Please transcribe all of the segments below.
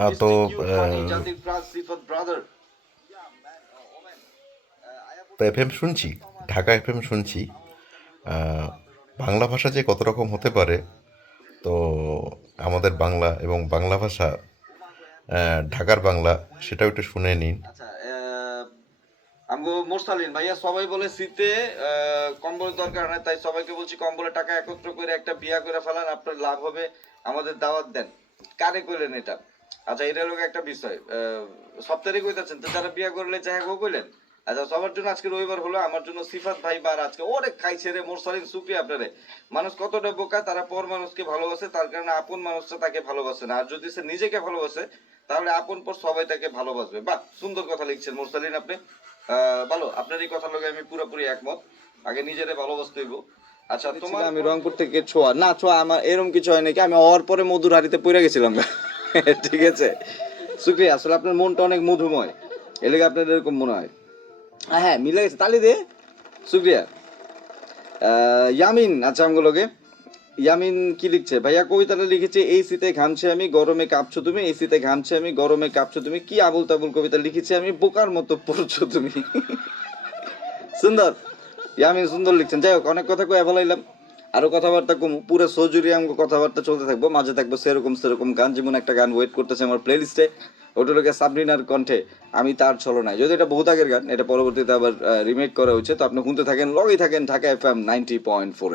আহ, তো. তো F M শুনছি ঢাকা এফ এম শুনছি বাংলা ভাষা যে কত রকম হতে পারে তো আমাদের বাংলা এবং বাংলা ভাষা ঢাকার বাংলা সেটাও একটু শুনে নিন। আচ্ছা আমগো মোরসালিন ভাইয়া সবাই বলে শীতে কম্বলের দরকার নাই তাই সবাইকে বলছি কম্বলের টাকা একত্র করে একটা বিয়া করে ফেলান আপনার লাভ হবে আমাদের দাওয়াত দেন। কারে কইলেন এটা? আচ্ছা এটা হলো একটা বিষয়। আহ, সপ্তাহে কইতাছেন তো যারা বিয়া করলে চাহে গো কইলেন। আচ্ছা সবার জন্য আজকে রবিবার হলো আমার জন্য সিফাত ভাই বার আজকে ওরে খাইছে রে মোরসালিন শুক্রিয়া আপনারে। মানুষ কতটা বোকা তারা পর মানুষকে ভালোবাসে তার কারণে আপন মানুষটা তাকে ভালোবাসে না। আর যদি সে নিজেকে ভালোবাসে তাহলে আপন পর সবাই তাকে ভালোবাসবে। বাহ সুন্দর কথা লিখছেন মোরসালিন আপনি। আহ, ভালো আপনার এই কথার লগে আমি পুরোপুরি একমত। আগে নিজেরে ভালোবাসতে হইব। আচ্ছা তোমার আমি রংপুর থেকে ছোঁয়া। না ছোঁয়া আমার এরকম কিছু হয় নাকি? আমি হওয়ার পরে মধুর হাড়িতে পড়ে গেছিলাম। ঠিক আছে। শুক্রিয়া আসলে আপনার মনটা অনেক মধুময়। এলাকা আপনার এরকম মনে হয়। হ্যাঁ মিলে গেছে তালি দে। শুক্রিয়া ইয়ামিন আচ্ছা আমগুলোকে ইয়ামিন কি লিখছে? ভাইয়া কবিতাটা লিখেছে, এই শীতে ঘামছে আমি, গরমে কাঁপছো তুমি, এই শীতে ঘামছে আমি, গরমে কাঁপছো তুমি। কি আবুল তাবুল কবিতা লিখেছে আমি, বোকার মতো পড়ছো তুমি। সুন্দর। ইয়ামিন সুন্দর লিখছেন। যাই হোক, অনেক কথা কয়ে ফেলাইলাম। আরও কথাবার্তা কম, পুরো সজুরি আমাকে কথাবার্তা চলতে থাকব, মাঝে থাকব সেরকম সেরকম গান যেমন একটা গান ওয়েট করতেছে আমার প্লে লিস্টে ওটা লোকে সাবরিনার কণ্ঠে, আমি তার ছলনায়। যদি এটা বহুত আগের গান, এটা পরবর্তীতে আবার রিমেক করা হয়েছে। তো আপনি শুনতে থাকেন, লগেই থাকেন Dhaka F M ninety point four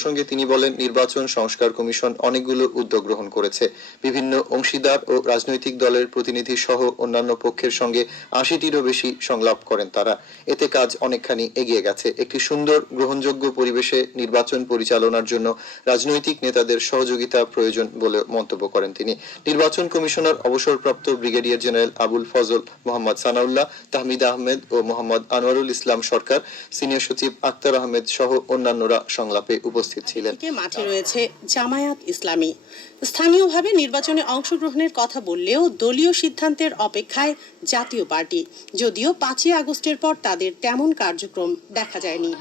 প্রসঙ্গে তিনি বলেন, নির্বাচন সংস্কার কমিশন অনেকগুলো উদ্যোগ গ্রহণ করেছে। বিভিন্ন অংশীদার ও রাজনৈতিক দলের প্রতিনিধি সহ অন্যান্য পক্ষের সঙ্গে আশিটিরও বেশি সংলাপ করেন তারা। এতে কাজ অনেকখানি এগিয়ে গেছে। একটি সুন্দর, গ্রহণযোগ্য পরিবেশে নির্বাচন পরিচালনার জন্য রাজনৈতিক নেতাদের সহযোগিতা প্রয়োজন বলে মন্তব্য করেন তিনি। নির্বাচন কমিশনার অবসরপ্রাপ্ত ব্রিগেডিয়ার জেনারেল আবুল ফজল মোহাম্মদ সানাউল্লাহ, তাহমিদ আহমেদ ও মোহাম্মদ আনোয়ারুল ইসলাম সরকার, সিনিয়র সচিব আক্তার আহমেদ সহ অন্যান্যরা সংলাপে উপস্থিত ছিলেন। মাঠে রয়েছে জামায়াত ইসলামী। স্থানীয়ভাবে নির্বাচনে অংশগ্রহণের কথা বললেও দলীয় সিদ্ধান্তের অপেক্ষায় জাতীয় পার্টি। যদিও পাঁচই আগস্টের পর তাদের তেমন কার্যক্রম দেখা যায়নি।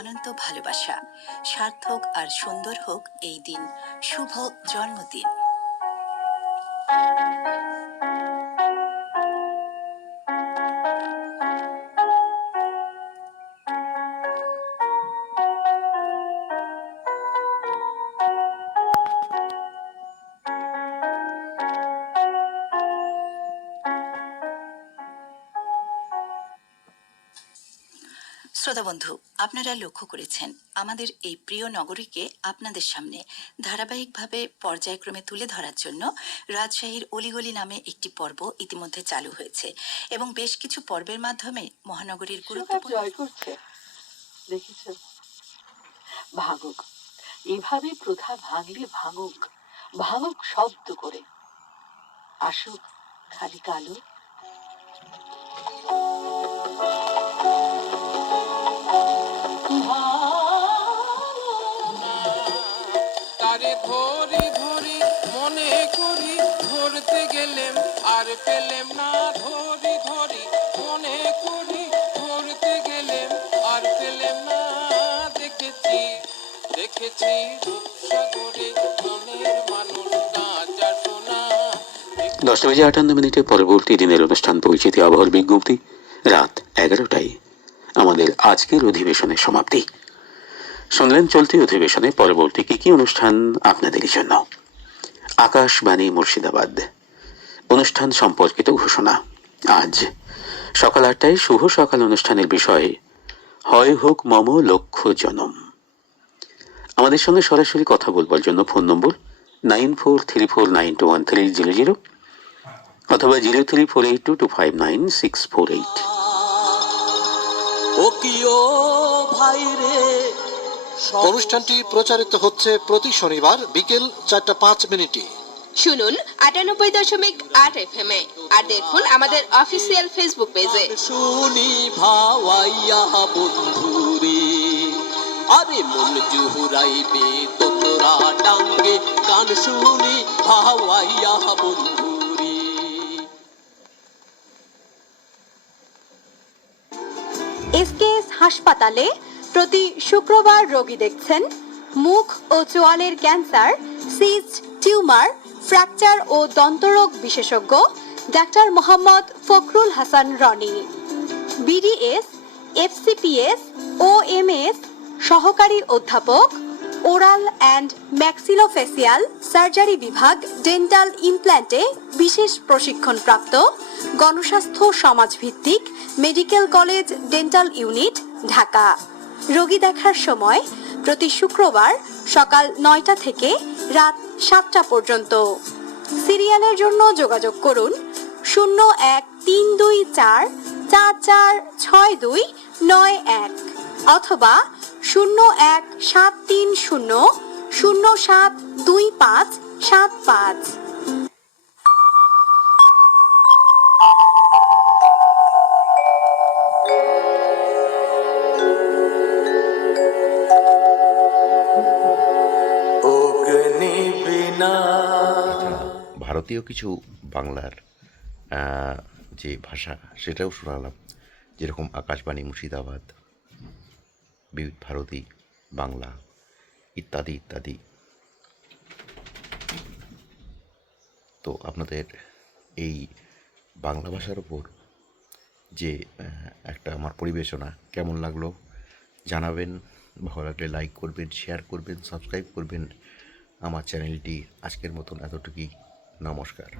অনন্ত ভালোবাসা। সার্থক আর সুন্দর হোক এই দিন। শুভ জন্মদিন। শ্রোতা বন্ধু আপনারা লক্ষ্য করেছেন আমাদের এই প্রিয় নগরীকে আপনাদের সামনে ধারাবাহিকভাবে পর্যায়ক্রমে তুলে ধরার জন্য রাজশাহীর অলিগলি নামে একটি পর্ব ইতিমধ্যে চালু হয়েছে এবং বেশ কিছু পর্বের মাধ্যমে মহানগরীর গুরুত্বপূর্ণ দেখেছ ভাঙুক। এভাবে প্রথা ভাঙলে ভাঙুক ভাঙুক শব্দ করে। আসুক খালি কালো। পেলেম না, ধরি ধরি, মনে করি ধরতে গেলেম। আর পেলেম না, দেখেছি দেখেছি রূপসাগরে মনের মানুষ দশটা বেজে আটান্ন মিনিটে পরবর্তী দিনের অনুষ্ঠান পরিচিতি আবহাওয়ার বিজ্ঞপ্তি, রাত এগারোটায় আমাদের আজকের অধিবেশনের সমাপ্তি। শুনলেন চলতি অধিবেশনে পরবর্তী কি কি অনুষ্ঠান আপনাদের জন্য? আকাশবাণী মুর্শিদাবাদ। অনুষ্ঠান সম্পর্কিত ঘোষণা। আজ সকাল আটটায় শুভ সকাল অনুষ্ঠানের বিষয় হয় হোক মম লক্ষ্য জনম। আমাদের সঙ্গে সরাসরি কথা বলবার জন্য phone number nine four three four nine two one three zero zero অথবা zero three four eight two two five nine six four eight. ও ভাই রে অনুষ্ঠানটি প্রচারিত হচ্ছে প্রতি শনিবার বিকেল চারটা পাঁচ মিনিটে। শুনুন আটানব্বই দশমিক আট এফ এম এ। আর দেখুন আমাদের অফিসিয়াল ফেসবুক পেজে শুনি ভাওয়াইয়া বন্ধুরে। আরে মন জুহুরাইবে তোরা ডাঙ্গে। গান শুনি ভাওয়াইয়া বন্ধুরে। এসকেএস হাসপাতালে প্রতি শুক্রবার রোগী দেখছেন মুখ ও চোয়ালের ক্যান্সার সিস্ট টিউমার ফ্র্যাকচার ও দন্তরোগ বিশেষজ্ঞ doctor Mohammad Fakhrul Hasan Roni BDS FCPS ও এম এস সহকারী অধ্যাপক, ওরাল অ্যান্ড ম্যাক্সিলোফেসিয়াল সার্জারি বিভাগ ডেন্টাল ইমপ্ল্যান্টে বিশেষ প্রশিক্ষণপ্রাপ্ত গণস্বাস্থ্য সমাজভিত্তিক medical college dental unit, Dhaka. রোগী দেখার সময় প্রতি শুক্রবার সকাল নয়টা থেকে রাত সাতটা পর্যন্ত। সিরিয়ালের জন্য যোগাযোগ করুন শূন্য এক তিন দুই চার চার চার ছয় দুই নয় এক অথবা শূন্য এক সাত তিন শূন্য শূন্য সাত দুই পাঁচ সাত পাঁচ। ভারতীয় কিছু বাংলার যে ভাষা, সেটাও শোনালাম। যেরকম আকাশবাণী, মুর্শিদাবাদ, বিবিধ ভারতী, বাংলা, ইত্যাদি ইত্যাদি। তো আপনাদের এই বাংলা ভাষার ওপর যে একটা আমার পরিবেশনা, কেমন লাগল জানাবেন। ভালো লাগলে লাইক করবেন শেয়ার করবেন সাবস্ক্রাইব করবেন। আমার চ্যানেলটি আজকের মতন এতটুকুই। নমস্কার।